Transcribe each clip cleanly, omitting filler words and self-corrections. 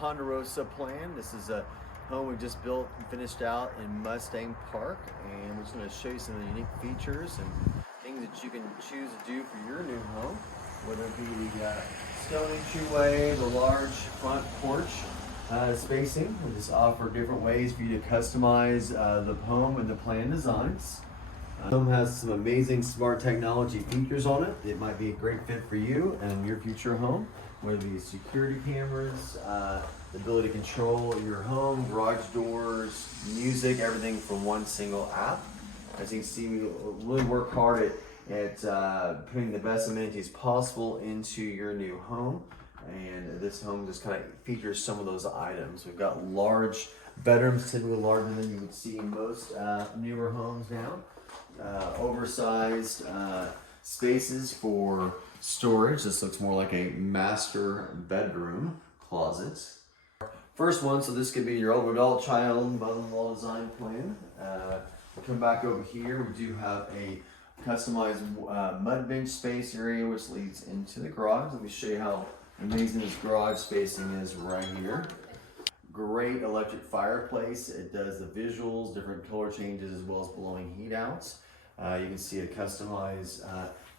Ponderosa plan. This is a home we just built and finished out in Mustang Park, and we're just going to show you some of the unique features and things that you can choose to do for your new home, whether it be the stone entryway, the large front porch spacing. We just offer different ways for you to customize the home and the plan designs. The home has some amazing smart technology features on it. It might be a great fit for you and your future home, whether it be security cameras, the ability to control your home, garage doors, music, everything from one single app. As you can see, we really work hard at putting the best amenities possible into your new home. And this home just kind of features some of those items. We've got large bedrooms, typically larger than you would see in most newer homes now. Oversized spaces for storage. This looks more like a master bedroom closet. First one, so this could be your old adult child mother-in-law design plan. We'll come back over here. We do have a customized mud bench space area which leads into the garage. Let me show you how amazing this garage spacing is right here. Great electric fireplace. It does the visuals, different color changes, as well as blowing heat out. You can see a customized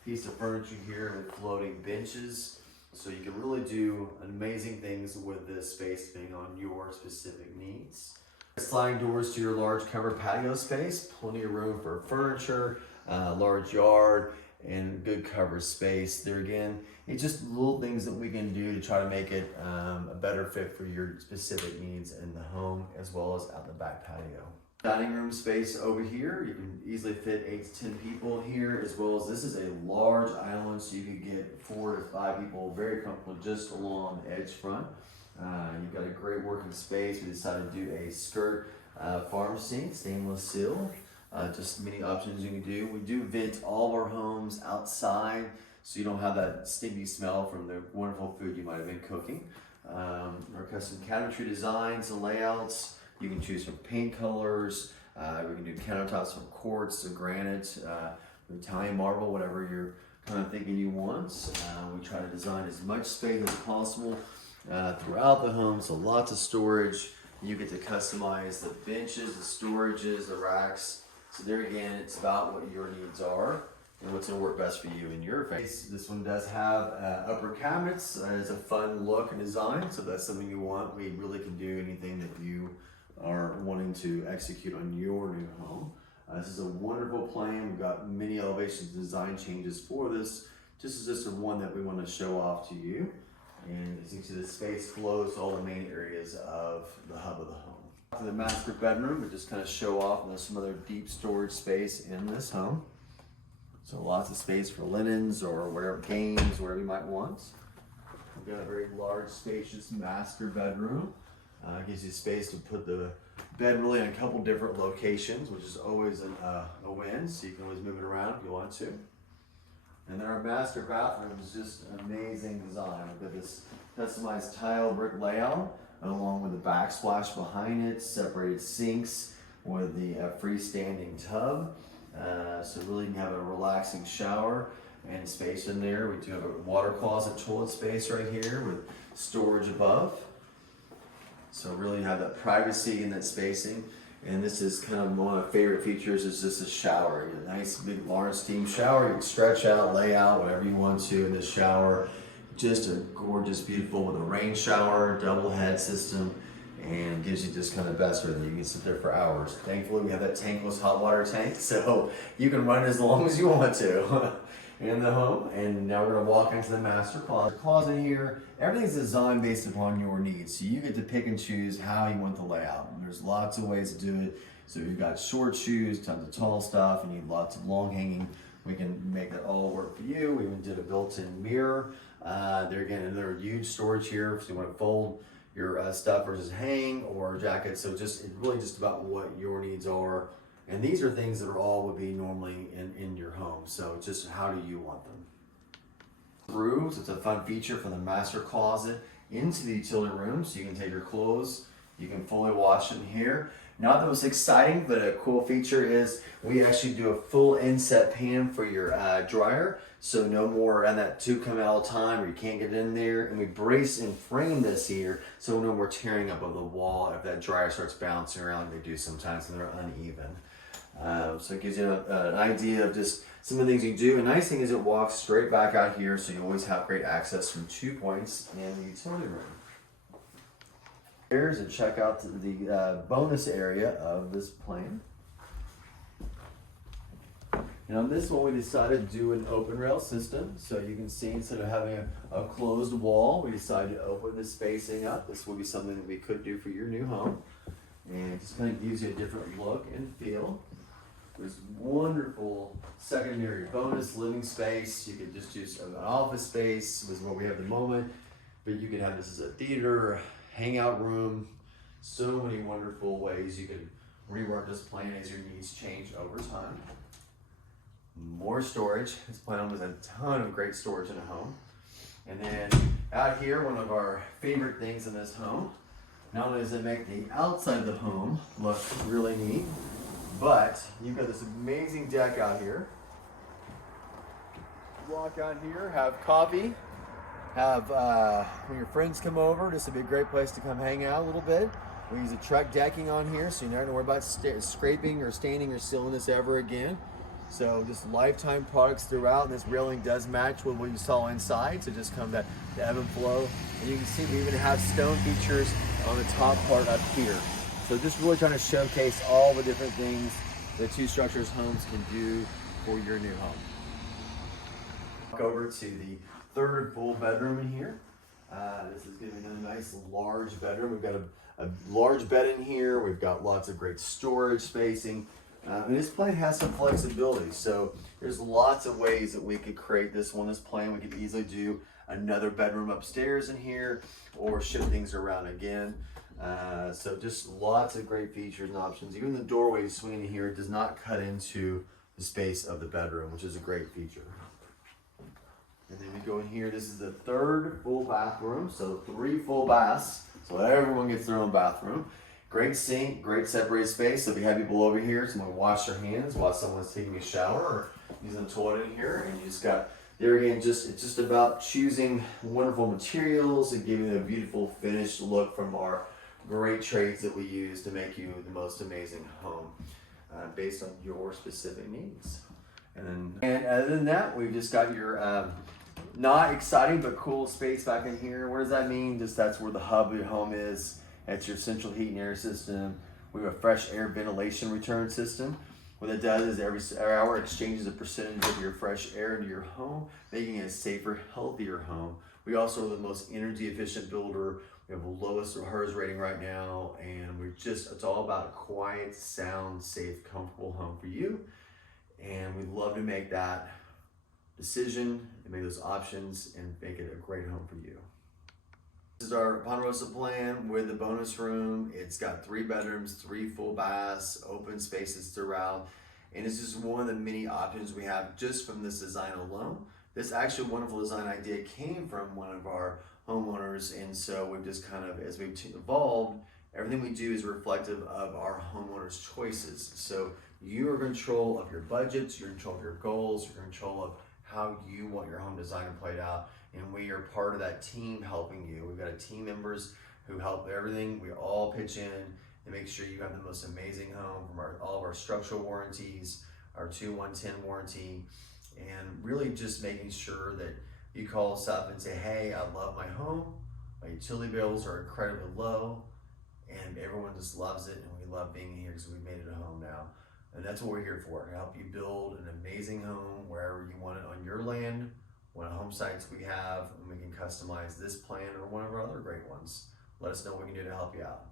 piece of furniture here with floating benches. So you can really do amazing things with this space depending on your specific needs. Sliding doors to your large covered patio space. Plenty of room for furniture, large yard, and good covered space. There again, it's just little things that we can do to try to make it a better fit for your specific needs in the home as well as out the back patio. Dining room space over here, you can easily fit 8 to 10 people here, as well as this is a large island, so you could get 4 to 5 people very comfortable just along the edge front. You've got a great working space. We decided to do a skirt farm sink, stainless steel. Just many options you can do. We do vent all of our homes outside, so you don't have that stinky smell from the wonderful food you might have been cooking. Our custom cabinetry designs and layouts. You can choose from paint colors. We can do countertops from quartz to granite, Italian marble, whatever you're kind of thinking you want. We try to design as much space as possible throughout the home, so lots of storage. You get to customize the benches, the storages, the racks. So there again, it's about what your needs are and what's going to work best for you in your face. This one does have upper cabinets. It's a fun look and design, so if that's something you want, we really can do anything that you are wanting to execute on your new home. This is a wonderful plan. We've got many elevation design changes for this. This is just one that we want to show off to you. And as you can see, the space flows to all the main areas of the hub of the home. To the master bedroom, we just kind of show off, and there's some other deep storage space in this home. So lots of space for linens or wherever games, wherever you might want. We've got a very large, spacious master bedroom. Gives you space to put the bed really in a couple different locations, which is always a win, so you can always move it around if you want to. And then our master bathroom is just an amazing design. We've got this customized tile brick layout along with the backsplash behind it, separated sinks with the freestanding tub. So really you can have a relaxing shower and space in there. We do have a water closet toilet space right here with storage above. So really you have that privacy and that spacing. And this is kind of one of my favorite features is just a shower. You know, nice big large steam shower. You can stretch out, lay out, whatever you want to in this shower. Just a gorgeous, beautiful with a rain shower, double head system, and gives you just kind of the best rhythm. You can sit there for hours. Thankfully we have that tankless hot water tank, so you can run as long as you want to in the home. And now we're gonna walk into the master closet. Closet here, everything's designed based upon your needs. So you get to pick and choose how you want the layout. And there's lots of ways to do it. So you've got short shoes, tons of tall stuff, you need lots of long hanging. We can make that all work for you. We even did a built-in mirror. There again, another huge storage here. So you want to fold your stuff versus hang or jacket. So it's really just about what your needs are. And these are things that are all would be normally in your home. So just how do you want them? Rooms, it's a fun feature from the master closet into the utility room. So you can take your clothes, You can fully wash in here. Not the most exciting, but a cool feature is we actually do a full inset pan for your dryer. So no more and that tube coming out all the time or you can't get in there. And we brace and frame this here so no more tearing up of the wall if that dryer starts bouncing around like they do sometimes and they're uneven. So it gives you an idea of just some of the things you do. A nice thing is it walks straight back out here, so you always have great access from 2 points in the utility room. Here's and check out the bonus area of this plan. And on this one, we decided to do an open rail system. So you can see instead of having a closed wall, we decided to open the spacing up. This will be something that we could do for your new home. And it just kind of gives you a different look and feel. There's wonderful secondary bonus living space. You could just use an office space, is what we have at the moment. But you could have this as a theater, hangout room. So many wonderful ways you can rework this plan as your needs change over time. More storage. This plan has a ton of great storage in a home. And then out here, one of our favorite things in this home, not only does it make the outside of the home look really neat, but you've got this amazing deck out here. Walk out here, have coffee, have when your friends come over, this would be a great place to come hang out a little bit. We use a truck decking on here, so you're not going to worry about scraping or staining or sealing this ever again. So just lifetime products throughout, and this railing does match with what you saw inside, so just come to ebb and flow. And you can see we even have stone features on the top part up here. So just really trying to showcase all the different things that Two Structures Homes can do for your new home. Walk over to the third full bedroom in here. This is going to be a nice large bedroom. We've got a large bed in here. We've got lots of great storage spacing. And this plan has some flexibility. So there's lots of ways that we could create this one. This plan, we could easily do another bedroom upstairs in here or shift things around again. So just lots of great features and options. Even the doorway swinging in here does not cut into the space of the bedroom, which is a great feature. And then we go in here, this is the third full bathroom, so 3 full baths, so everyone gets their own bathroom. Great sink, great separated space, so if you have people over here, someone wash their hands while someone's taking a shower or using the toilet in here, and you just got, there again, it's just about choosing wonderful materials and giving a beautiful finished look from our great trades that we use to make you the most amazing home based on your specific needs. And other than that, we've just got your not exciting but cool space back in here. What does that mean? Just that's where the hub of your home is. That's your central heat and air system. We have a fresh air ventilation return system. What it does is every hour exchanges a percentage of your fresh air into your home, making it a safer, healthier home. We also are the most energy efficient builder. We have the lowest HERS rating right now, and it's all about a quiet, sound, safe, comfortable home for you. And we'd love to make that decision and make those options and make it a great home for you. This is our Ponderosa plan with the bonus room. It's got 3 bedrooms, 3 full baths, open spaces throughout. And it's just one of the many options we have just from this design alone. This actually wonderful design idea came from one of our homeowners. And so we've just kind of, as we've evolved, everything we do is reflective of our homeowners' choices. So you are in control of your budgets, you're in control of your goals, you're in control of how you want your home design and played out. And we are part of that team helping you. We've got a team members who help everything. We all pitch in and make sure you have the most amazing home from all of our structural warranties, our 2-110 warranty, and really just making sure that you call us up and say, hey, I love my home. My utility bills are incredibly low, and everyone just loves it, and we love being here because we made it a home now. And that's what we're here for, to help you build an amazing home wherever you want it on your land, what home sites we have, and we can customize this plan or one of our other great ones. Let us know what we can do to help you out.